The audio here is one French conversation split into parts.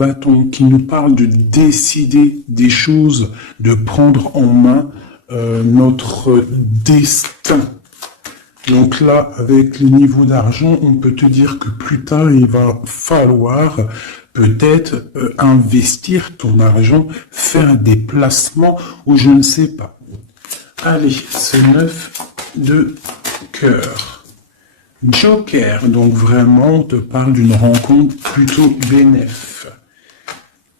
bâton qui nous parle de décider des choses, de prendre en main notre destin. Donc là, avec les niveaux d'argent, on peut te dire que plus tard, il va falloir peut-être investir ton argent, faire des placements ou je ne sais pas. Allez, ce 9 de cœur. Joker, donc vraiment, on te parle d'une rencontre plutôt bénéf.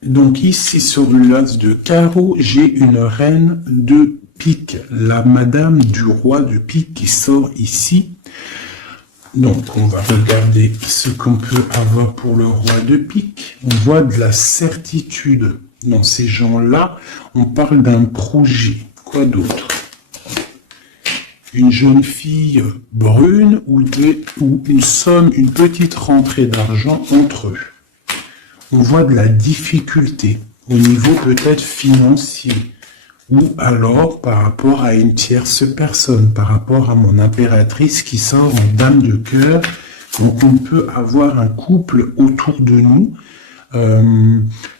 Donc ici, sur l'as de carreau, j'ai une reine de pique, la madame du roi de pique qui sort ici. Donc, on va regarder ce qu'on peut avoir pour le roi de pique. On voit de la certitude. Dans ces gens-là, on parle d'un projet. Quoi d'autre? Une jeune fille brune ou une somme, une petite rentrée d'argent entre eux. On voit de la difficulté au niveau peut-être financier ou alors par rapport à une tierce personne, par rapport à mon impératrice qui sort en dame de cœur. Donc on peut avoir un couple autour de nous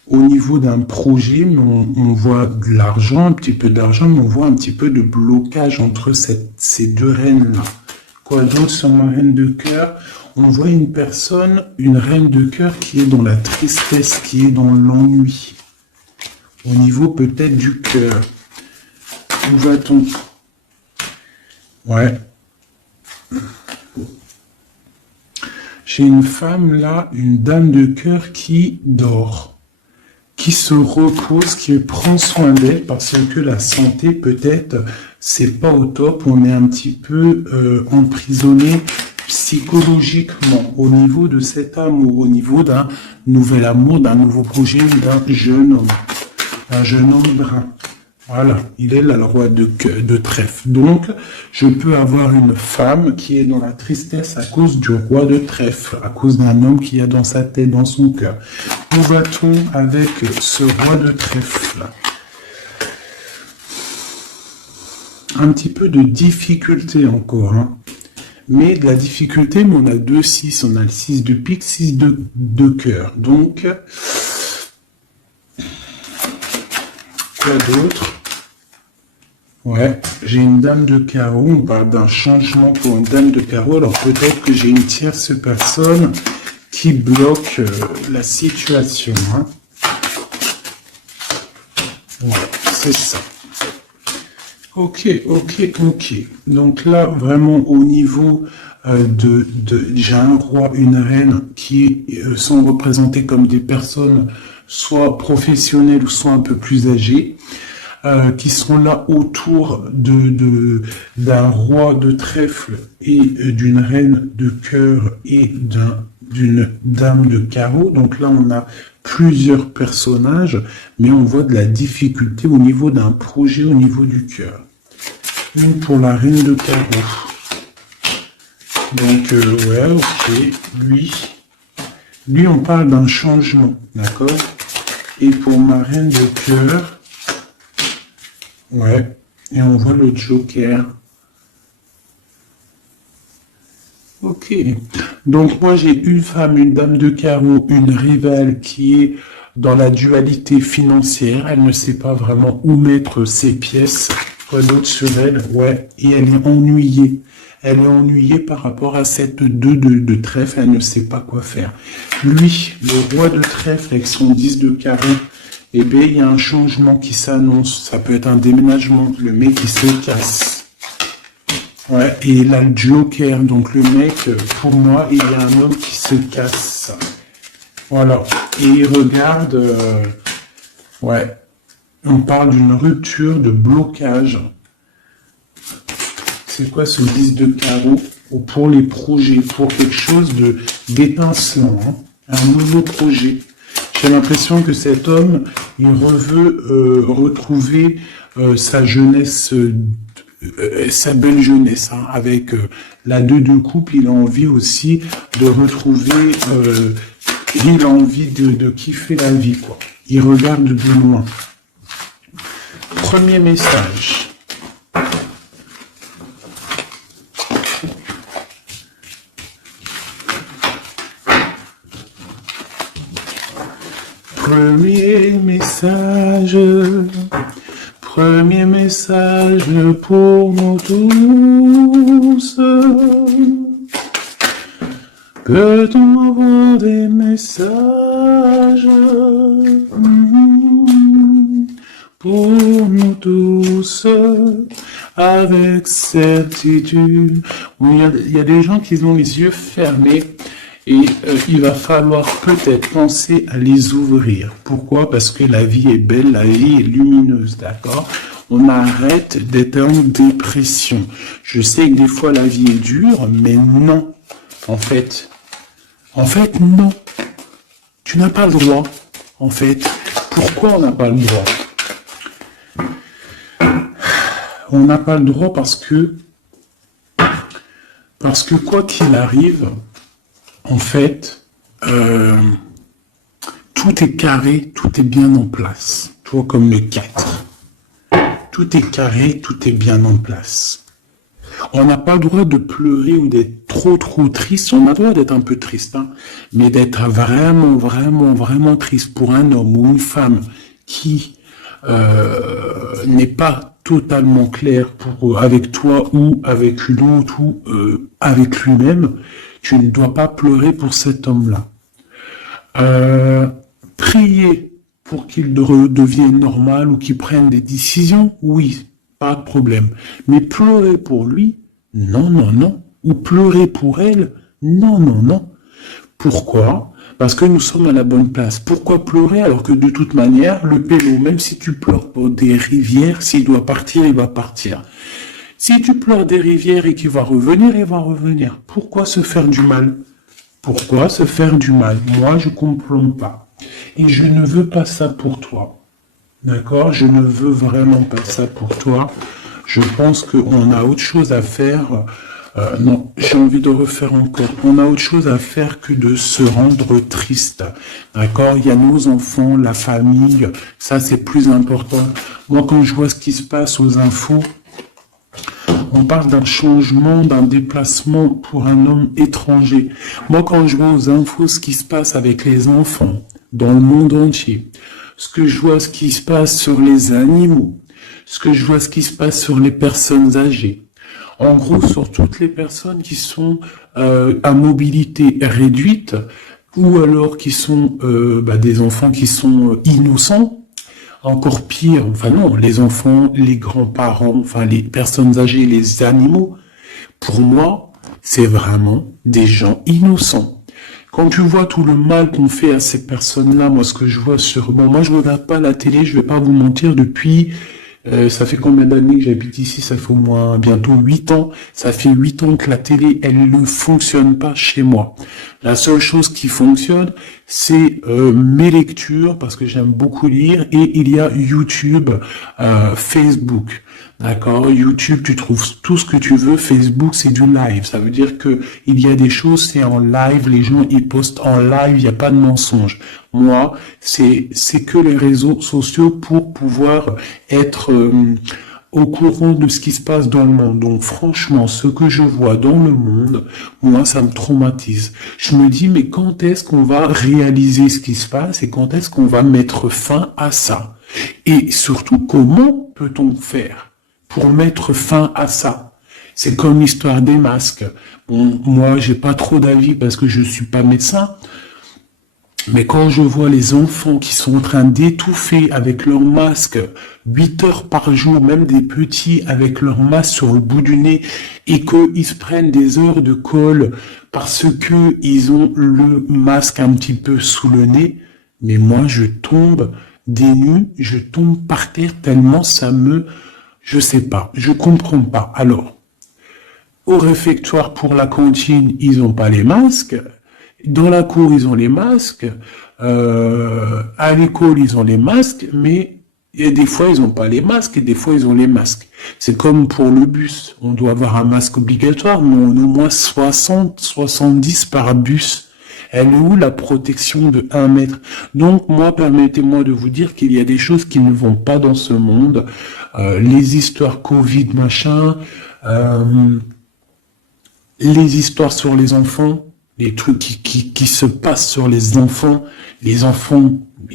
au niveau d'un projet, mais on voit de l'argent, un petit peu d'argent, mais on voit un petit peu de blocage entre ces deux reines-là. Quoi d'autre sur ma reine de cœur? On voit une personne, une reine de cœur qui est dans la tristesse, qui est dans l'ennui. Au niveau peut-être du cœur. Où va-t-on? Ouais. J'ai une femme là, une dame de cœur qui dort, qui se repose, qui prend soin d'elle parce que la santé peut-être c'est pas au top, on est un petit peu emprisonné psychologiquement au niveau de cet amour, au niveau d'un nouvel amour, d'un nouveau projet, d'un jeune homme, un jeune homme brun. Voilà, il est là le roi de trèfle. Donc, je peux avoir une femme qui est dans la tristesse à cause du roi de trèfle, à cause d'un homme qui a dans sa tête, dans son cœur. Où va-t-on avec ce roi de trèfle? Un petit peu de difficulté encore, hein. Mais de la difficulté, mais on a 2-6, on a le 6 de pique, 6 de cœur. Donc, quoi d'autre? Ouais, j'ai une dame de carreau, on parle d'un changement pour une dame de carreau, alors peut-être que j'ai une tierce personne qui bloque la situation. Hein. Ouais, c'est ça. Ok. Donc là, vraiment au niveau j'ai un roi, une reine qui sont représentés comme des personnes soit professionnelles ou soit un peu plus âgées. Qui sont là autour d'un roi de trèfle et d'une reine de cœur et d'une dame de carreau. Donc là, on a plusieurs personnages, mais on voit de la difficulté au niveau d'un projet, au niveau du cœur. Une pour la reine de carreau. Donc, ouais, ok, lui, on parle d'un changement, d'accord? Et pour ma reine de cœur, ouais, et on voit le Joker. Ok. Donc moi j'ai une femme, une dame de carreau, une rivale qui est dans la dualité financière. Elle ne sait pas vraiment où mettre ses pièces. Quoi d'autre sur elle? Ouais, et elle est ennuyée. Elle est ennuyée par rapport à cette 2 de trèfle. Elle ne sait pas quoi faire. Lui, le roi de trèfle avec son 10 de carreau, eh bien, il y a un changement qui s'annonce. Ça peut être un déménagement. Le mec, il se casse. Ouais, et là, le Joker. Donc, le mec, pour moi, il y a un homme qui se casse. Voilà. Et il regarde... ouais. On parle d'une rupture, de blocage. C'est quoi ce 10 de carreau? Pour les projets, pour quelque chose d'étincelant. Hein. Un nouveau projet. J'ai l'impression que cet homme, il veut retrouver sa jeunesse, sa belle jeunesse, hein, avec la 2 de coupe, il a envie aussi de retrouver, il a envie de kiffer la vie, quoi. Il regarde de loin. Premier message. Premier message pour nous tous. Peut-on avoir des messages pour nous tous avec certitude? Oui, il y a des gens qui ont les yeux fermés et il va falloir peut-être penser à les ouvrir. Pourquoi? Parce que la vie est belle, la vie est lumineuse, d'accord? On arrête d'être en dépression. Je sais que des fois la vie est dure, mais non. En fait, non. Tu n'as pas le droit. En fait, pourquoi on n'a pas le droit? On n'a pas le droit parce que quoi qu'il arrive, en fait, tout est carré, tout est bien en place. Tu vois, comme le 4. Tout est carré, tout est bien en place. On n'a pas le droit de pleurer ou d'être trop triste. On a le droit d'être un peu triste, hein, mais d'être vraiment triste pour un homme ou une femme qui n'est pas totalement clair avec toi ou avec une autre ou avec lui-même. Tu ne dois pas pleurer pour cet homme-là. Prier pour qu'il redevienne normal ou qu'il prenne des décisions, oui, pas de problème. Mais pleurer pour lui, non. Ou pleurer pour elle, non. Pourquoi? Parce que nous sommes à la bonne place. Pourquoi pleurer alors que de toute manière, le pélo, même si tu pleures pour des rivières, s'il doit partir, il va partir. Si tu pleures des rivières et qu'il va revenir, il va revenir. Pourquoi se faire du mal? Pourquoi se faire du mal? Moi, je comprends pas. Et je ne veux pas ça pour toi. D'accord? Je ne veux vraiment pas ça pour toi. Je pense qu'on a autre chose à faire. Non, j'ai envie de refaire encore. On a autre chose à faire que de se rendre triste. D'accord? Il y a nos enfants, la famille. Ça, c'est plus important. Moi, quand je vois ce qui se passe aux infos, on parle d'un changement, d'un déplacement pour un homme étranger. Moi, quand je vois aux infos ce qui se passe avec les enfants dans le monde entier, ce que je vois ce qui se passe sur les animaux, ce que je vois ce qui se passe sur les personnes âgées, en gros sur toutes les personnes qui sont à mobilité réduite ou alors qui sont des enfants qui sont innocents. Encore pire, enfin non, les enfants, les grands-parents, enfin les personnes âgées, les animaux, pour moi, c'est vraiment des gens innocents. Quand tu vois tout le mal qu'on fait à ces personnes-là, moi ce que je vois moi je regarde pas la télé, je vais pas vous mentir, depuis, ça fait combien d'années que j'habite ici? Ça fait au moins bientôt 8 ans. Ça fait 8 ans que la télé, elle ne fonctionne pas chez moi. La seule chose qui fonctionne, c'est mes lectures, parce que j'aime beaucoup lire, et il y a YouTube, Facebook. D'accord? YouTube, tu trouves tout ce que tu veux. Facebook, c'est du live. Ça veut dire que il y a des choses, c'est en live. Les gens, ils postent en live. Il n'y a pas de mensonge. Moi, c'est que les réseaux sociaux pour pouvoir être au courant de ce qui se passe dans le monde. Donc franchement, ce que je vois dans le monde, moi, ça me traumatise. Je me dis, mais quand est-ce qu'on va réaliser ce qui se passe et quand est-ce qu'on va mettre fin à ça? Et surtout, comment peut-on faire pour mettre fin à ça? C'est comme l'histoire des masques. Bon, moi, j'ai pas trop d'avis parce que je suis pas médecin. Mais quand je vois les enfants qui sont en train d'étouffer avec leur masque 8 heures par jour, même des petits avec leur masque sur le bout du nez, et qu'ils se prennent des heures de colle parce que ils ont le masque un petit peu sous le nez, mais moi je tombe des nues, je tombe par terre tellement je sais pas, je comprends pas. Alors, au réfectoire pour la cantine, ils n'ont pas les masques. Dans la cour, ils ont les masques. À l'école, ils ont les masques, mais des fois, ils n'ont pas les masques et des fois, ils ont les masques. C'est comme pour le bus. On doit avoir un masque obligatoire, mais on a au moins 60, 70 par bus. Elle est où la protection de 1 mètre? Donc, moi, permettez-moi de vous dire qu'il y a des choses qui ne vont pas dans ce monde. Les histoires Covid, machin, les histoires sur les enfants, les trucs qui se passent sur les enfants,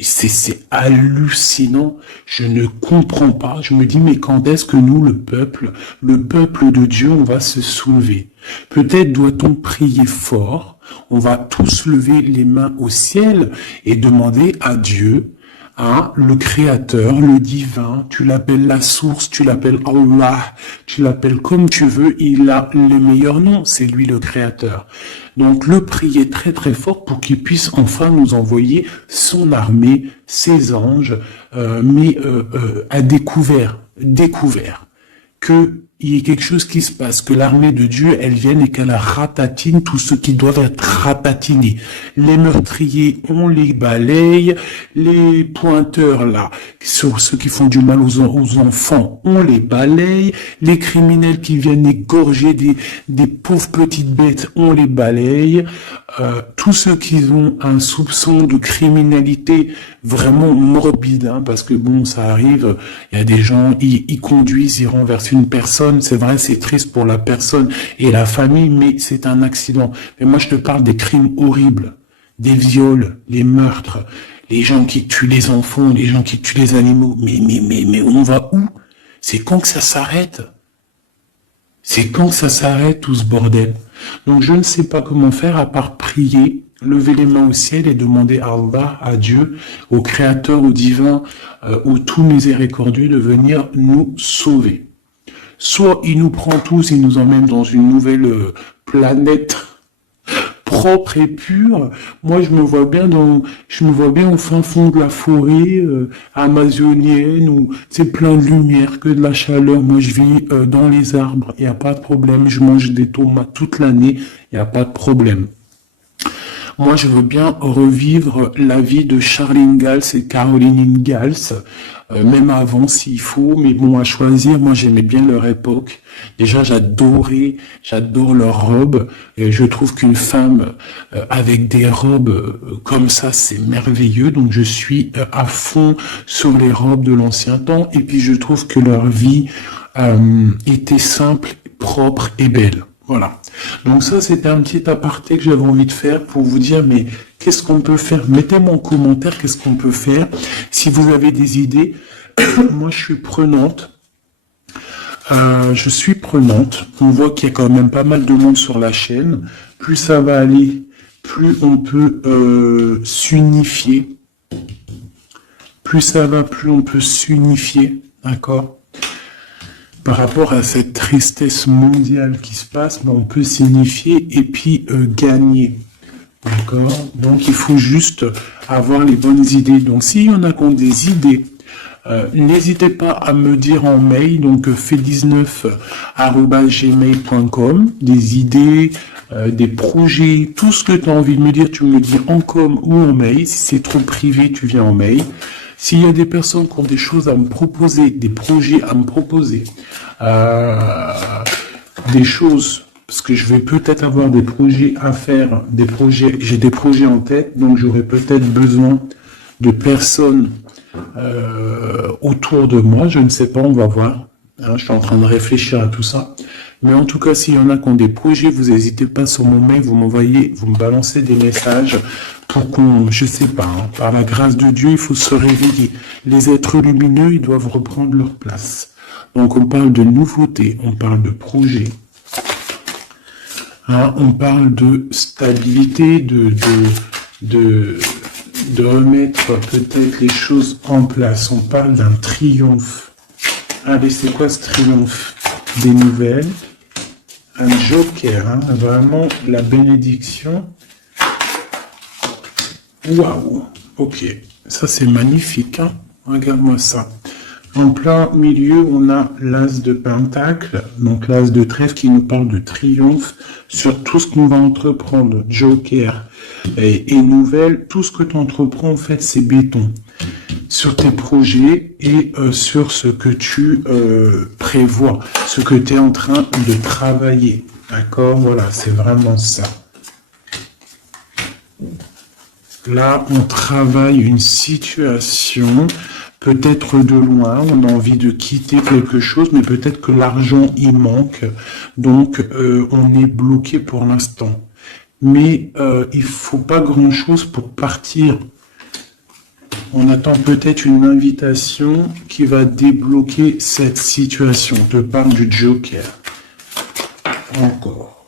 c'est hallucinant. Je ne comprends pas. Je me dis, mais quand est-ce que nous, le peuple de Dieu, on va se soulever? Peut-être doit-on prier fort. On va tous lever les mains au ciel et demander à Dieu, hein, le créateur, le divin, tu l'appelles la source, tu l'appelles Allah, tu l'appelles comme tu veux, il a les meilleurs noms, c'est lui le créateur. Donc le prier très très fort pour qu'il puisse enfin nous envoyer son armée, ses anges, mais à découvert, que il y ait quelque chose qui se passe, que l'armée de Dieu, elle vienne et qu'elle ratatine tout ce qui doit être ratatiné. Les meurtriers, on les balaye, les pointeurs là, sur ceux qui font du mal aux enfants, on les balaye, les criminels qui viennent égorger des pauvres petites bêtes, on les balaye, tous ceux qui ont un soupçon de criminalité vraiment morbide, hein, parce que bon, ça arrive, il y a des gens, ils conduisent, ils renversent une personne, c'est vrai, c'est triste pour la personne et la famille, mais c'est un accident. Mais moi, je te parle des crimes horribles, des viols, les meurtres, les gens qui tuent les enfants, les gens qui tuent les animaux. Mais on va où? C'est quand que ça s'arrête? C'est quand que ça s'arrête, tout ce bordel? Donc, je ne sais pas comment faire à part prier, lever les mains au ciel et demander à Allah, à Dieu, au Créateur, au Divin, au tout miséricordieux de venir nous sauver. Soit il nous prend tous, il nous emmène dans une nouvelle planète propre et pure. Moi, je me vois bien au fin fond de la forêt amazonienne où c'est plein de lumière, que de la chaleur. Moi, je vis dans les arbres, il n'y a pas de problème. Je mange des tomates toute l'année, il n'y a pas de problème. Moi, je veux bien revivre la vie de Charles Ingalls et Caroline Ingalls, même avant s'il faut, mais bon, à choisir, moi j'aimais bien leur époque. Déjà, j'adore leurs robes, et je trouve qu'une femme avec des robes comme ça, c'est merveilleux, donc je suis à fond sur les robes de l'ancien temps, et puis je trouve que leur vie était simple, propre et belle. Voilà. Donc ça, c'était un petit aparté que j'avais envie de faire pour vous dire, mais qu'est-ce qu'on peut faire? Mettez-moi en commentaire qu'est-ce qu'on peut faire. Si vous avez des idées, moi je suis prenante. On voit qu'il y a quand même pas mal de monde sur la chaîne. Plus ça va aller, plus on peut s'unifier. Plus ça va, plus on peut s'unifier. D'accord? Par rapport à cette tristesse mondiale qui se passe, on peut s'unifier et puis gagner. D'accord? Donc il faut juste avoir les bonnes idées. Donc s'il y en a qui ont des idées, n'hésitez pas à me dire en mail, donc fait19@gmail.com, des idées, des projets, tout ce que tu as envie de me dire, tu me le dis en com ou en mail. Si c'est trop privé, tu viens en mail. S'il y a des personnes qui ont des choses à me proposer, des projets à me proposer, des choses, parce que je vais peut-être avoir des projets à faire, j'ai des projets en tête, donc j'aurai peut-être besoin de personnes autour de moi, je ne sais pas, on va voir. Hein, je suis en train de réfléchir à tout ça. Mais en tout cas, s'il y en a qui ont des projets, vous n'hésitez pas sur mon mail, vous me balancez des messages pour qu'on, je sais pas, hein, par la grâce de Dieu, il faut se réveiller. Les êtres lumineux, ils doivent reprendre leur place. Donc on parle de nouveautés, on parle de projets, hein, on parle de stabilité, de remettre peut-être les choses en place. On parle d'un triomphe. Allez, c'est quoi ce triomphe? Des nouvelles, un joker, hein, vraiment la bénédiction. Waouh, ok, ça c'est magnifique, hein. Regarde-moi ça. En plein milieu, on a l'as de pentacle, donc l'as de trèfle qui nous parle de triomphe sur tout ce qu'on va entreprendre. Joker et nouvelle, tout ce que tu entreprends, en fait, c'est béton. Sur tes projets et sur ce que tu prévois, ce que tu es en train de travailler. D'accord? Voilà, c'est vraiment ça. Là, on travaille une situation, peut-être de loin, on a envie de quitter quelque chose, mais peut-être que l'argent y manque, donc on est bloqué pour l'instant. mais il faut pas grand-chose pour partir. On attend peut-être une invitation qui va débloquer cette situation. Je te parle du Joker. Encore.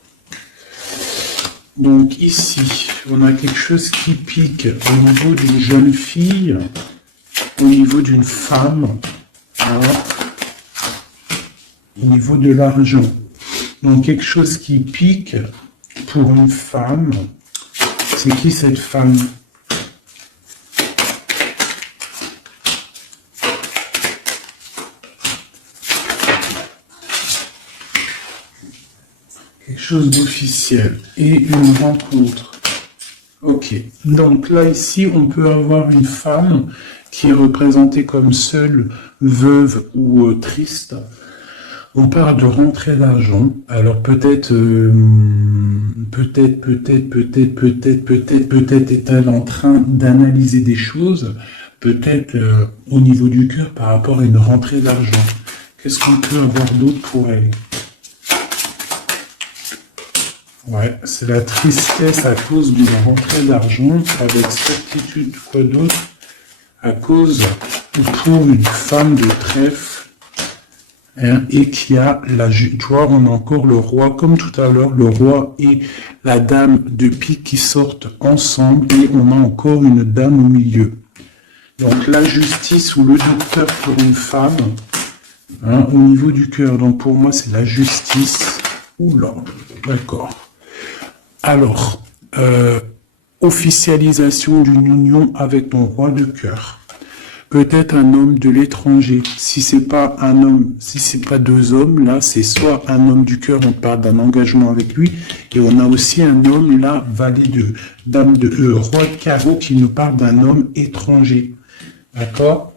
Donc ici, on a quelque chose qui pique au niveau d'une jeune fille, au niveau d'une femme, hein, au niveau de l'argent. Donc quelque chose qui pique pour une femme. C'est qui cette femme? Quelque chose d'officiel et une rencontre. Ok. Donc là, ici, on peut avoir une femme qui est représentée comme seule, veuve ou triste. On parle de rentrée d'argent. Alors peut-être est-elle en train d'analyser des choses. Peut-être au niveau du cœur par rapport à une rentrée d'argent. Qu'est-ce qu'on peut avoir d'autre pour elle? Ouais, c'est la tristesse à cause d'une rentrée d'argent, avec certitude, quoi d'autre? À cause ou pour une femme de trèfle, hein, et qui a la... Tu vois, on a encore le roi, comme tout à l'heure, le roi et la dame de pique qui sortent ensemble, et on a encore une dame au milieu. Donc la justice ou le docteur pour une femme, hein, au niveau du cœur. Donc pour moi, c'est la justice. Oula, d'accord. Alors, officialisation d'une union avec ton roi de cœur. Peut-être un homme de l'étranger. Si c'est pas un homme, si c'est pas deux hommes, là, c'est soit un homme du cœur, on parle d'un engagement avec lui, et on a aussi un homme, là, valet de dame de roi de carreau, qui nous parle d'un homme étranger. D'accord?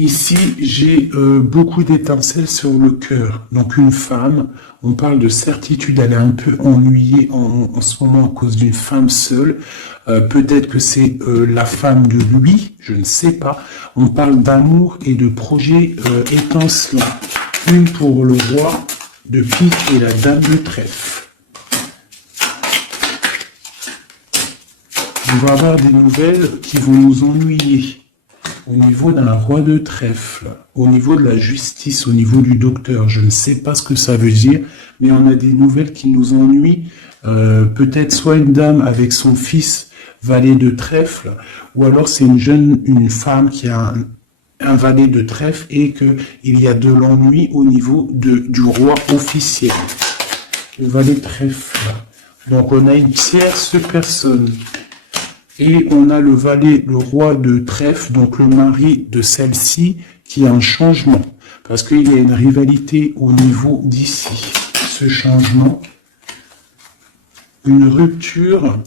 Ici, j'ai beaucoup d'étincelles sur le cœur. Donc une femme, on parle de certitude, elle est un peu ennuyée en ce moment à cause d'une femme seule. Peut-être que c'est la femme de lui, je ne sais pas. On parle d'amour et de projets étincelants. Une pour le roi de pique et la dame de trèfle. On va avoir des nouvelles qui vont nous ennuyer. Au niveau d'un roi de trèfle, au niveau de la justice, au niveau du docteur, je ne sais pas ce que ça veut dire, mais on a des nouvelles qui nous ennuient. Peut-être soit une dame avec son fils valet de trèfle, ou alors c'est une femme qui a un valet de trèfle et qu'il y a de l'ennui au niveau du roi officiel. Le valet de trèfle. Donc on a une tierce personne. Et on a le valet, le roi de trèfle, donc le mari de celle-ci, qui a un changement. Parce qu'il y a une rivalité au niveau d'ici. Ce changement, une rupture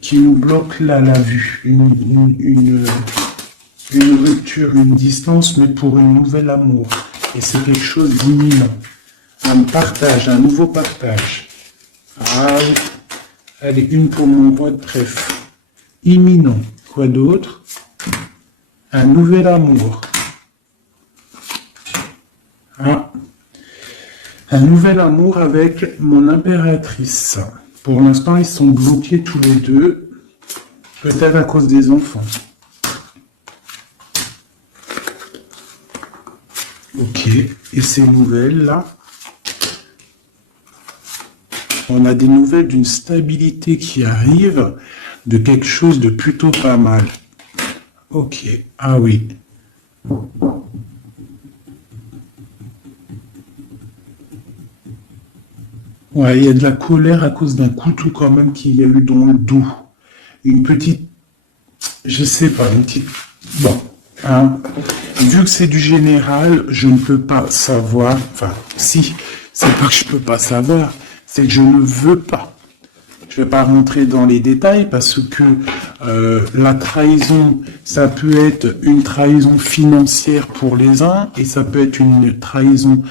qui nous bloque là la vue. Une rupture, une distance, mais pour un nouvel amour. Et c'est quelque chose d'imminent. Un partage, un nouveau partage. Ah oui. Allez, une pour mon roi de trèfle. Imminent. Quoi d'autre? Un nouvel amour. Ah. Un nouvel amour avec mon impératrice. Pour l'instant, ils sont bloqués tous les deux. Peut-être à cause des enfants. Ok. Et ces nouvelles-là? On a des nouvelles d'une stabilité qui arrive, de quelque chose de plutôt pas mal. Ok, ah oui. Ouais, il y a de la colère à cause d'un couteau quand même qu'il y a eu dans le dos. Une petite, je sais pas, une petite... Bon, hein. Vu que c'est du général, je ne peux pas savoir, enfin, si, c'est pas que je peux pas savoir, c'est que je ne veux pas. Je ne vais pas rentrer dans les détails parce que la trahison, ça peut être une trahison financière pour les uns et ça peut être une trahison,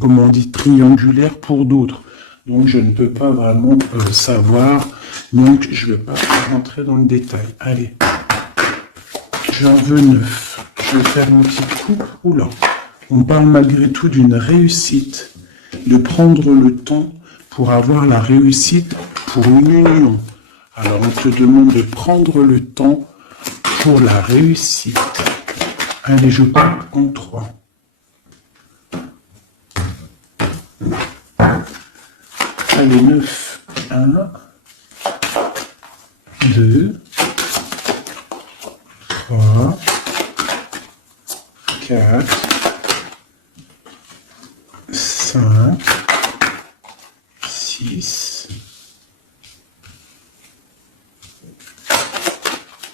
comment on dit, triangulaire pour d'autres. Donc je ne peux pas vraiment savoir, donc je ne vais pas rentrer dans le détail. Allez, j'en veux 9. Je vais faire une petite coupe. Oula. On parle malgré tout d'une réussite, de prendre le temps pour avoir la réussite pour une union. Alors, on te demande de prendre le temps pour la réussite. Allez, je parle en 3. Allez, 9. 1, 2, 3, 4, 5, 6,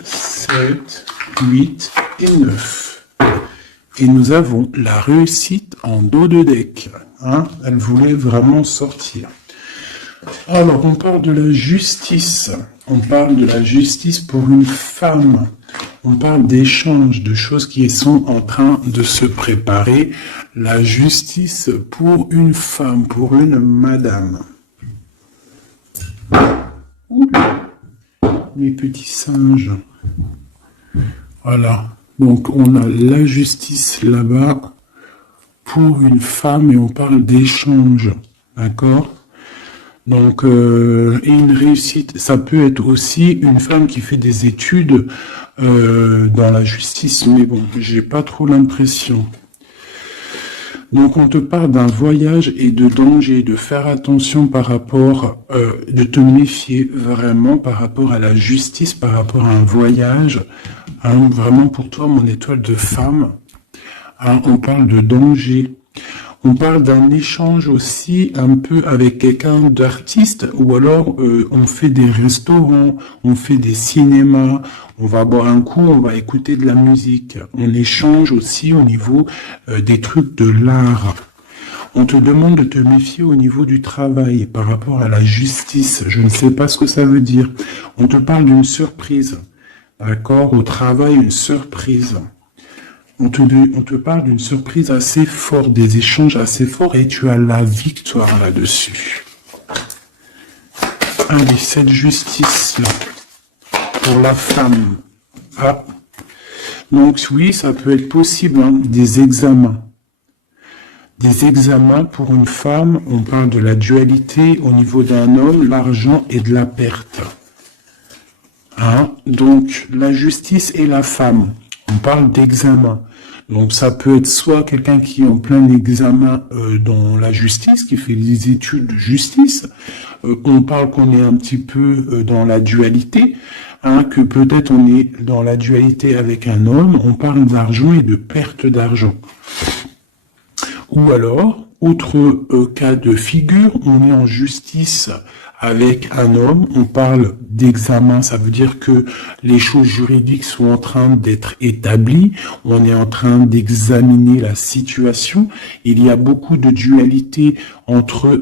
7, 8 et 9. Et nous avons la réussite en dos de deck. Hein, elle voulait vraiment sortir. Alors, on parle de la justice. On parle de la justice pour une femme. On parle d'échanges, de choses qui sont en train de se préparer. La justice pour une femme, pour une madame. Ouh, mes petits singes. Voilà. Donc, on a la justice là-bas pour une femme et on parle d'échange. D'accord ? Donc, et une réussite, ça peut être aussi une femme qui fait des études dans la justice, mais bon, j'ai pas trop l'impression. Donc, on te parle d'un voyage et de danger, de faire attention par rapport, de te méfier vraiment par rapport à la justice, par rapport à un voyage. Hein, vraiment pour toi, mon étoile de femme, hein, on parle de danger. On parle d'un échange aussi un peu avec quelqu'un d'artiste, ou alors on fait des restaurants, on fait des cinémas, on va boire un coup, on va écouter de la musique. On échange aussi au niveau des trucs de l'art. On te demande de te méfier au niveau du travail par rapport à la justice. Je ne sais pas ce que ça veut dire. On te parle d'une surprise. D'accord ? Au travail, une surprise. On te parle d'une surprise assez forte, des échanges assez forts, et tu as la victoire là-dessus. Allez, cette justice-là, pour la femme. Ah. Donc oui, ça peut être possible, hein, des examens. Des examens pour une femme, on parle de la dualité au niveau d'un homme, l'argent et de la perte. Hein? Donc, la justice et la femme. On parle d'examen. Donc, ça peut être soit quelqu'un qui est en plein examen dans la justice, qui fait des études de justice. On parle qu'on est un petit peu dans la dualité, hein, que peut-être on est dans la dualité avec un homme. On parle d'argent et de perte d'argent. Ou alors, autre cas de figure, on est en justice avec un homme, on parle d'examen, ça veut dire que les choses juridiques sont en train d'être établies, on est en train d'examiner la situation, il y a beaucoup de dualité entre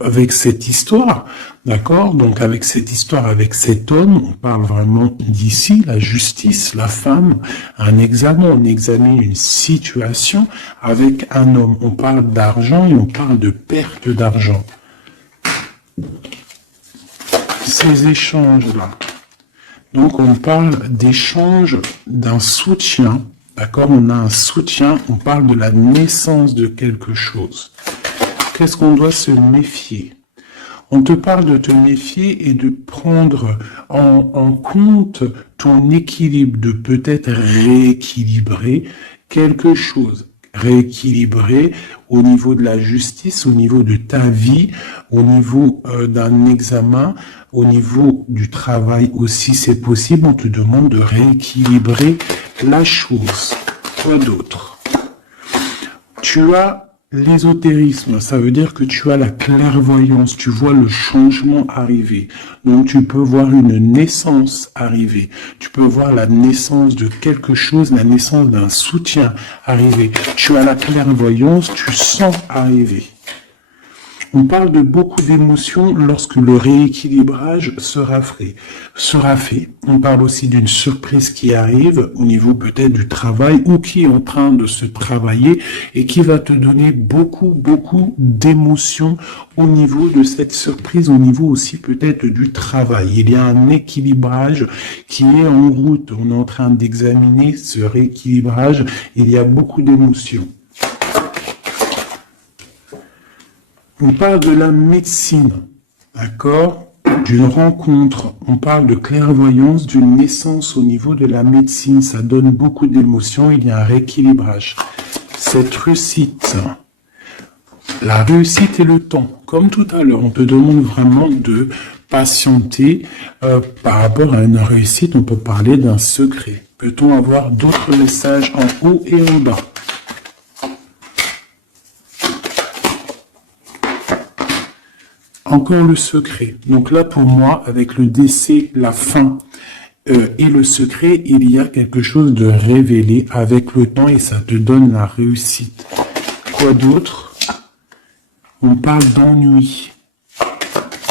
avec cette histoire, d'accord? Donc avec cette histoire, avec cet homme, on parle vraiment d'ici, la justice, la femme, un examen, on examine une situation avec un homme, on parle d'argent et on parle de perte d'argent. Ces échanges-là. Donc, on parle d'échange d'un soutien. D'accord? On a un soutien. On parle de la naissance de quelque chose. Qu'est-ce qu'on doit se méfier? On te parle de te méfier et de prendre en compte ton équilibre, de peut-être rééquilibrer quelque chose. Rééquilibrer au niveau de la justice, au niveau de ta vie, au niveau d'un examen, au niveau du travail aussi, c'est possible. On te demande de rééquilibrer la chose. Quoi d'autre? Tu as l'ésotérisme, ça veut dire que tu as la clairvoyance, tu vois le changement arriver. Donc tu peux voir une naissance arriver, tu peux voir la naissance de quelque chose, la naissance d'un soutien arriver. Tu as la clairvoyance, tu sens arriver. On parle de beaucoup d'émotions lorsque le rééquilibrage sera fait. On parle aussi d'une surprise qui arrive au niveau peut-être du travail ou qui est en train de se travailler et qui va te donner beaucoup d'émotions au niveau de cette surprise, au niveau aussi peut-être du travail. Il y a un équilibrage qui est en route. On est en train d'examiner ce rééquilibrage. Il y a beaucoup d'émotions. On parle de la médecine, d'accord? D'une rencontre, on parle de clairvoyance, d'une naissance au niveau de la médecine. Ça donne beaucoup d'émotions, il y a un rééquilibrage. Cette réussite, la réussite et le temps. Comme tout à l'heure, on te demande vraiment de patienter par rapport à une réussite. On peut parler d'un secret. Peut-on avoir d'autres messages en haut et en bas? Encore le secret. Donc là, pour moi, avec le décès, la fin et le secret, il y a quelque chose de révélé avec le temps et ça te donne la réussite. Quoi d'autre? On parle d'ennui.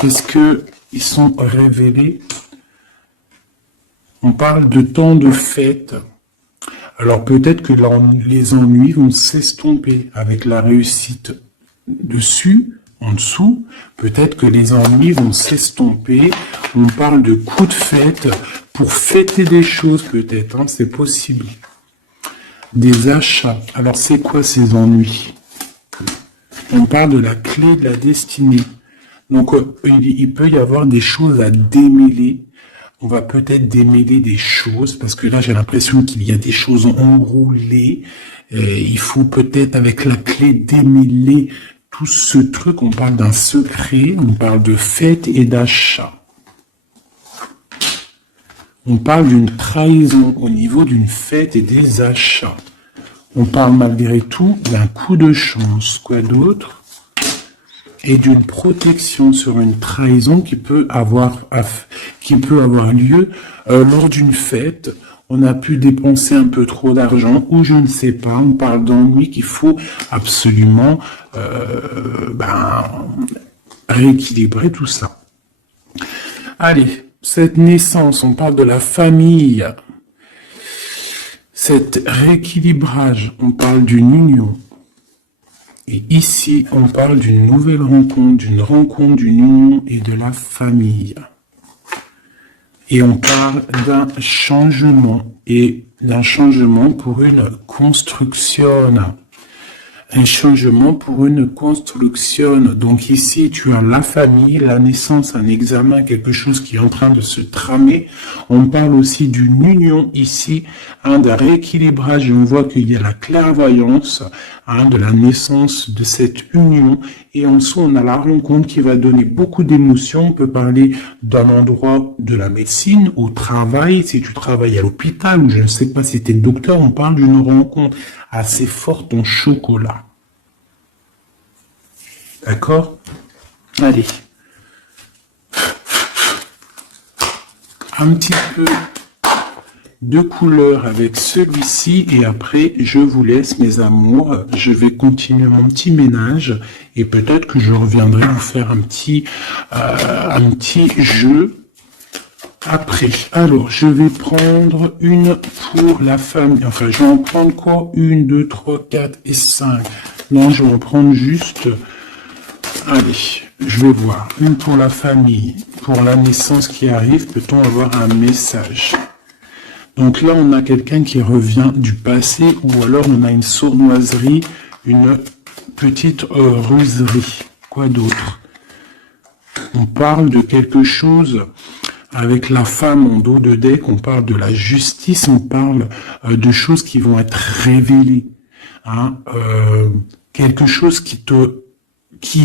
Est-ce que ils sont révélés? On parle de temps de fête. Alors peut-être que les ennuis vont s'estomper avec la réussite dessus. En dessous, peut-être que les ennuis vont s'estomper. On parle de coups de fête pour fêter des choses peut-être, hein, c'est possible. Des achats. Alors c'est quoi ces ennuis? On parle de la clé de la destinée. Donc il peut y avoir des choses à démêler. On va peut-être démêler des choses parce que là j'ai l'impression qu'il y a des choses enroulées. Il faut peut-être avec la clé démêler tout ce truc. On parle d'un secret, on parle de fête et d'achat. On parle d'une trahison au niveau d'une fête et des achats. On parle malgré tout d'un coup de chance. Quoi d'autre? Et d'une protection sur une trahison qui peut avoir lieu lors d'une fête. On a pu dépenser un peu trop d'argent ou je ne sais pas. On parle d'ennui qu'il faut absolument rééquilibrer tout ça. Allez, cette naissance, on parle de la famille. Cet rééquilibrage, on parle d'une union. Et ici, on parle d'une nouvelle rencontre, d'une union et de la famille. Et on parle d'un changement, et d'un changement pour une construction. Un changement pour une construction. Donc ici, tu as la famille, la naissance, un examen, quelque chose qui est en train de se tramer. On parle aussi d'une union ici, d'un rééquilibrage. Et on voit qu'il y a la clairvoyance de la naissance de cette union. Et en dessous, on a la rencontre qui va donner beaucoup d'émotions. On peut parler d'un endroit de la médecine, au travail, si tu travailles à l'hôpital, ou je ne sais pas si tu es docteur, on parle d'une rencontre assez forte en chocolat. D'accord? Allez. Un petit peu de couleur avec celui-ci et après je vous laisse mes amours. Je vais continuer mon petit ménage et peut-être que je reviendrai vous faire un petit jeu après. Alors je vais prendre une pour la famille. Enfin je vais en prendre quoi? 1, 2, 3, 4 et 5. Non, je vais en prendre juste... Allez, je vais voir. Une pour la famille. Pour la naissance qui arrive, peut-on avoir un message? Donc là, on a quelqu'un qui revient du passé ou alors on a une sournoiserie, une petite ruserie. Quoi d'autre? On parle de quelque chose avec la femme en dos de deck, on parle de la justice, on parle de choses qui vont être révélées. Hein, quelque chose qui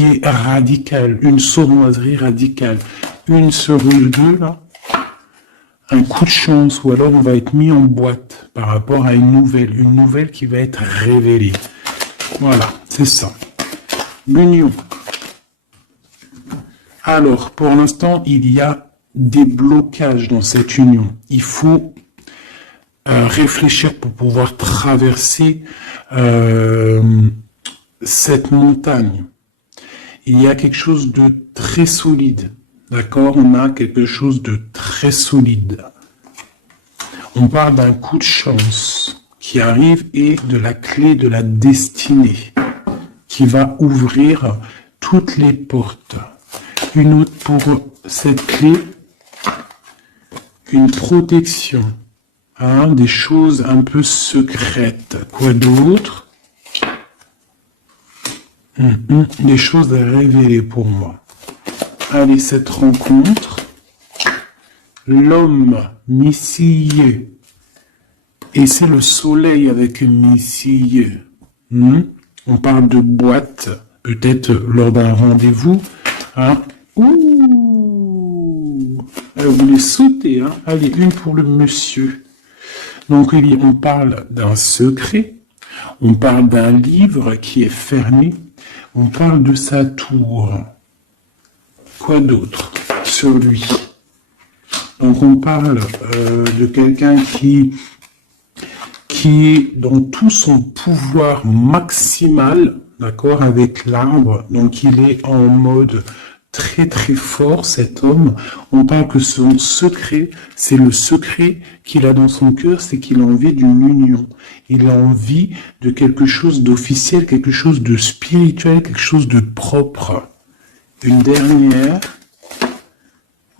est radical, une sournoiserie radicale. Une sur une deux, là. Un coup de chance, ou alors on va être mis en boîte par rapport à une nouvelle qui va être révélée. Voilà, c'est ça. L'union. Alors, pour l'instant, il y a des blocages dans cette union. Il faut réfléchir pour pouvoir traverser cette montagne. il y a quelque chose de très solide. D'accord? On a quelque chose de très solide. On parle d'un coup de chance qui arrive et de la clé de la destinée qui va ouvrir toutes les portes. Une autre pour cette clé, une protection, hein, des choses un peu secrètes. Quoi d'autre? Des choses à révéler pour moi. Allez, cette rencontre, l'homme missile, et c'est le soleil avec missile. On parle de boîte, peut-être lors d'un rendez-vous. Hein. Ouh, elle voulait sauter. Hein. Allez, une pour le monsieur. Donc, on parle d'un secret. On parle d'un livre qui est fermé. On parle de sa tour. Quoi d'autre sur lui? Donc, on parle de quelqu'un qui est dans tout son pouvoir maximal, d'accord, avec l'arbre. Donc, il est en mode très très fort, cet homme. On parle que son secret, c'est le secret qu'il a dans son cœur, c'est qu'il a envie d'une union. Il a envie de quelque chose d'officiel, quelque chose de spirituel, quelque chose de propre. Une dernière,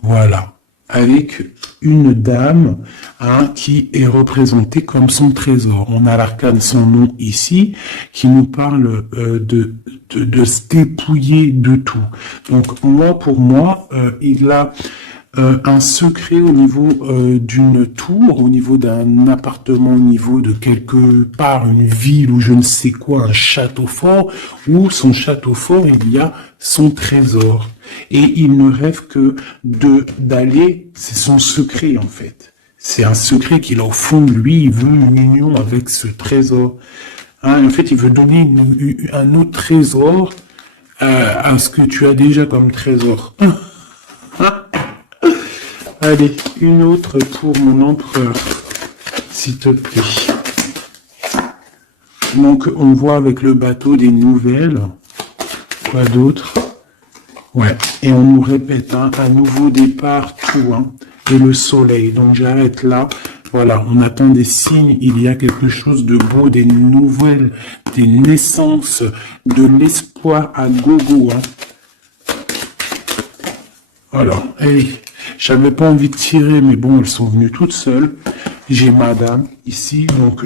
voilà, avec une dame, hein, qui est représentée comme son trésor. On a l'arcane, son nom ici, qui nous parle de se dépouiller de tout. Donc moi, pour moi, il a un secret au niveau d'une tour, au niveau d'un appartement, au niveau de quelque part, une ville ou je ne sais quoi, un château fort, où son château fort, il y a son trésor. Et il ne rêve que d'aller, c'est son secret en fait. C'est un secret qu'il a au fond de lui, il veut une union avec ce trésor. Hein, en fait, il veut donner un autre trésor à ce que tu as déjà comme trésor. Allez, une autre pour mon empereur, s'il te plaît. Donc, on voit avec le bateau des nouvelles. Quoi d'autre? Ouais, et on nous répète, hein, un nouveau départ, tout, hein, et le soleil. Donc, j'arrête là. Voilà, on attend des signes, il y a quelque chose de beau, des nouvelles, des naissances, de l'espoir à gogo, hein. Voilà, et j'avais pas envie de tirer, mais bon, elles sont venues toutes seules. J'ai madame ici, donc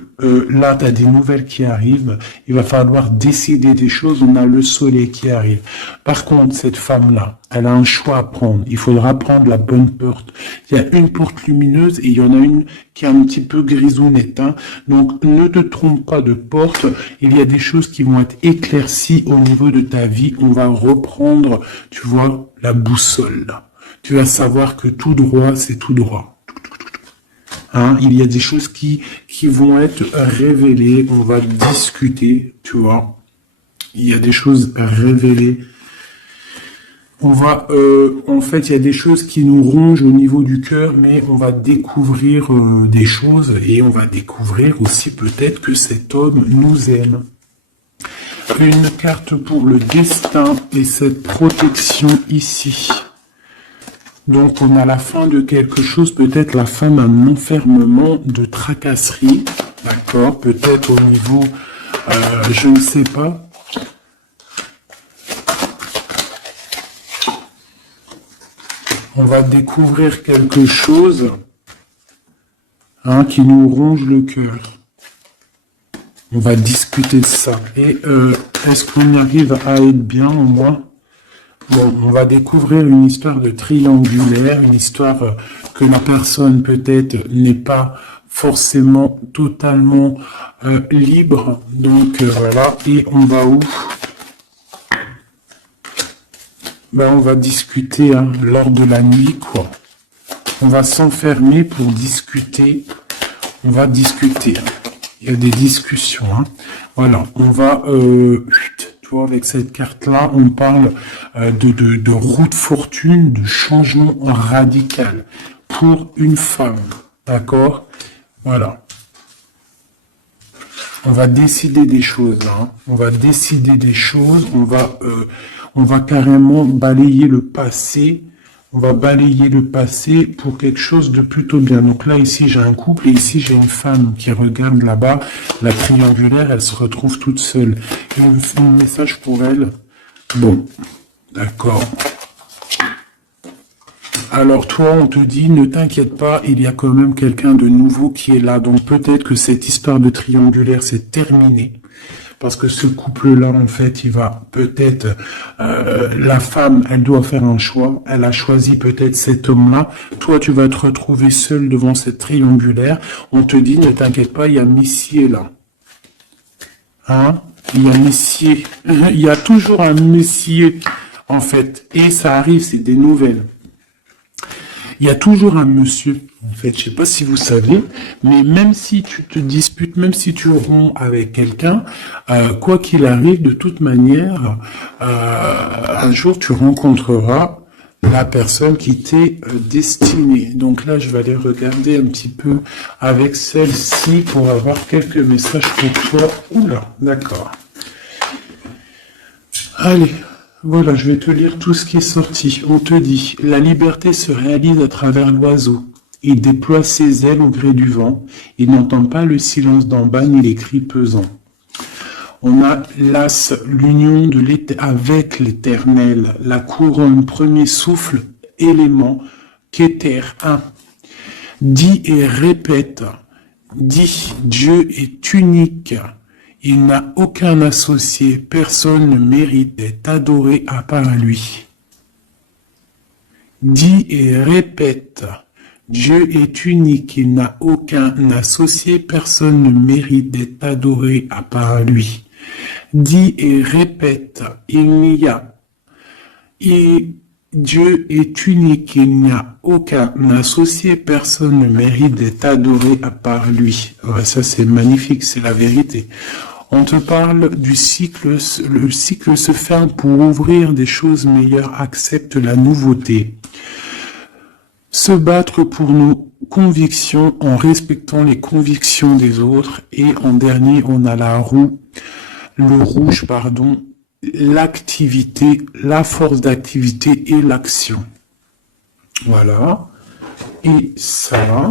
là, tu as des nouvelles qui arrivent. Il va falloir décider des choses. On a le soleil qui arrive. Par contre, cette femme-là, elle a un choix à prendre. Il faudra prendre la bonne porte. Il y a une porte lumineuse et il y en a une qui est un petit peu grisonnette. Hein. Donc, ne te trompe pas de porte. Il y a des choses qui vont être éclaircies au niveau de ta vie. On va reprendre, tu vois, la boussole. Là. Tu vas savoir que tout droit, c'est tout droit. Hein, il y a des choses qui vont être révélées, on va discuter, tu vois. Il y a des choses révélées. On va, en fait, il y a des choses qui nous rongent au niveau du cœur, mais on va découvrir des choses et on va découvrir aussi peut-être que cet homme nous aime. Une carte pour le destin et cette protection ici. Donc, on a la fin de quelque chose, peut-être la fin d'un enfermement, de tracasserie, d'accord, peut-être au niveau, je ne sais pas. On va découvrir quelque chose, hein, qui nous ronge le cœur. On va discuter de ça. Et est-ce qu'on arrive à être bien au moins? Bon, on va découvrir une histoire de triangulaire, une histoire que la personne peut-être n'est pas forcément totalement libre. Donc voilà, et on va où? Ben, on va discuter hein, lors de la nuit, quoi. On va s'enfermer pour discuter. On va discuter. Il y a des discussions. Hein. Voilà, on va... avec cette carte-là, on parle de roue de fortune, de changement radical pour une femme, d'accord? Voilà. On va décider des choses, hein. On va décider des choses, on va carrément balayer le passé. On va balayer le passé pour quelque chose de plutôt bien. Donc là, ici, j'ai un couple et ici, j'ai une femme qui regarde là-bas. La triangulaire, elle se retrouve toute seule. Et on me fait un message pour elle. Bon, d'accord. Alors toi, on te dit, ne t'inquiète pas, il y a quand même quelqu'un de nouveau qui est là. Donc peut-être que cette histoire de triangulaire, c'est terminé. Parce que ce couple-là, en fait, il va peut-être... la femme, elle doit faire un choix. Elle a choisi peut-être cet homme-là. Toi, tu vas te retrouver seul devant cette triangulaire. On te dit, ne t'inquiète pas, il y a Messier là. Hein? Il y a Messier. Il y a toujours un Messier, en fait. Et ça arrive, c'est des nouvelles. Il y a toujours un monsieur, en fait, je sais pas si vous savez, mais même si tu te disputes, même si tu romps avec quelqu'un, quoi qu'il arrive, de toute manière, un jour tu rencontreras la personne qui t'est destinée. Donc là, je vais aller regarder un petit peu avec celle-ci pour avoir quelques messages pour toi. Oula, d'accord. Allez. Voilà, je vais te lire tout ce qui est sorti. On te dit, la liberté se réalise à travers l'oiseau. Il déploie ses ailes au gré du vent. Il n'entend pas le silence d'en bas ni les cris pesants. On a l'as, l'union de avec l'éternel, la couronne, premier souffle, élément, qu'éter, un. Dis et répète. Dis, Dieu est unique. Il n'a aucun associé, personne ne mérite d'être adoré à part lui. Dis et répète, Dieu est unique, il n'a aucun associé, personne ne mérite d'être adoré à part lui. Dis et répète, Dieu est unique, il n'y a aucun associé, personne ne mérite d'être adoré à part lui. Ouais, ça c'est magnifique, c'est la vérité. On te parle du cycle, le cycle se ferme pour ouvrir des choses meilleures, accepte la nouveauté. Se battre pour nos convictions en respectant les convictions des autres. Et en dernier, on a la roue, le rouge, pardon, l'activité, la force d'activité et l'action. Voilà. Et ça...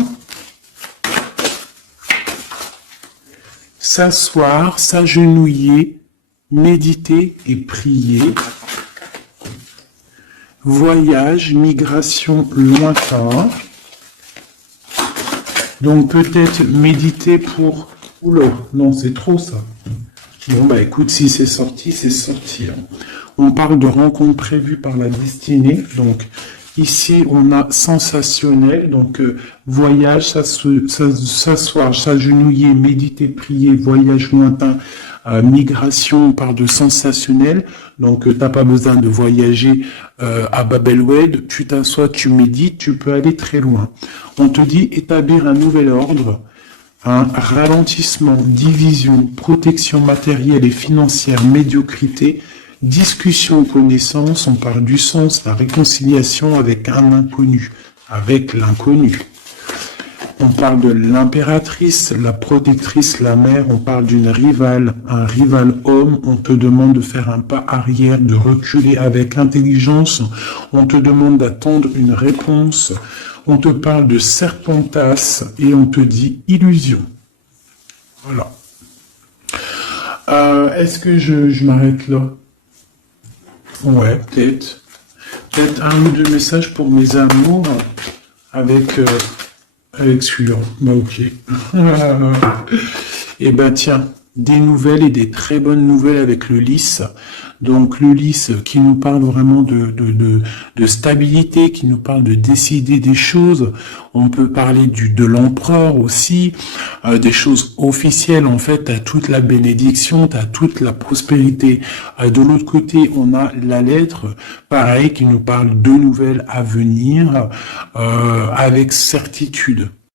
S'asseoir, s'agenouiller, méditer et prier. Voyage, migration lointain. Donc peut-être méditer pour... Oula, non, c'est trop ça. Bon, bah écoute, si c'est sorti, c'est sorti. On parle de rencontres prévues par la destinée. Donc ici, on a sensationnel, donc voyage, s'asseoir, s'agenouiller, méditer, prier, voyage lointain, migration, on parle de sensationnel. Donc t'as pas besoin de voyager à Babelwed, tu t'assois, tu médites, tu peux aller très loin. On te dit établir un nouvel ordre, un ralentissement, division, protection matérielle et financière, médiocrité, discussion, connaissance, on parle du sens, la réconciliation avec un inconnu, avec l'inconnu. On parle de l'impératrice, la protectrice, la mère, on parle d'une rivale, un rival homme, on te demande de faire un pas arrière, de reculer avec intelligence, on te demande d'attendre une réponse, on te parle de serpentas et on te dit illusion. Voilà. Est-ce que je m'arrête là? Ouais, peut-être. Peut-être un ou deux messages pour mes amours avec celui-là. Bah ok. Et ben tiens, des nouvelles et des très bonnes nouvelles avec le lys. Donc le lys qui nous parle vraiment de stabilité, qui nous parle de décider des choses. On peut parler de l'empereur aussi, des choses officielles. En fait, t'as toute la bénédiction, t'as toute la prospérité. De l'autre côté, on a la lettre, pareil, qui nous parle de nouvelles à venir avec certitude.